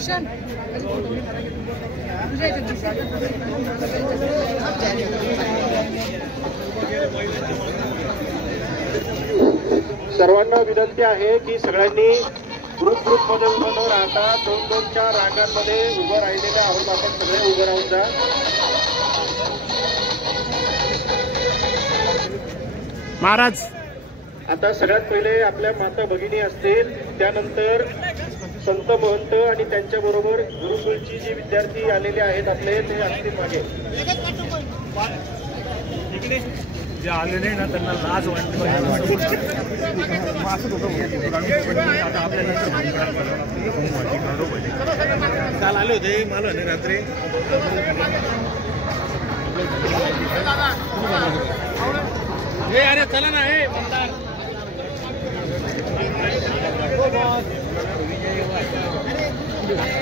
भूषण सर्वांना विनंती आहे की सगळ्यांनी ग्रुप मध्ये उभं न राहता 2-2 रांगांमध्ये उभं राहिलेल्या आहोत. आपण सगळे उभं राहून जा. महाराज आता सगळ्यात पहिले आपल्या माता भगिनी असतील, त्यानंतर संत महंत आणि त्यांच्या बरोबर गुरुकुलची जी विद्यार्थी आलेले आहेत आपले ते असतील मागे. जे आले नाही ना त्यांना लाज वाटते. आता काल आले होते मला नाही रात्री. हे अरे चला ना हे मतदार अरे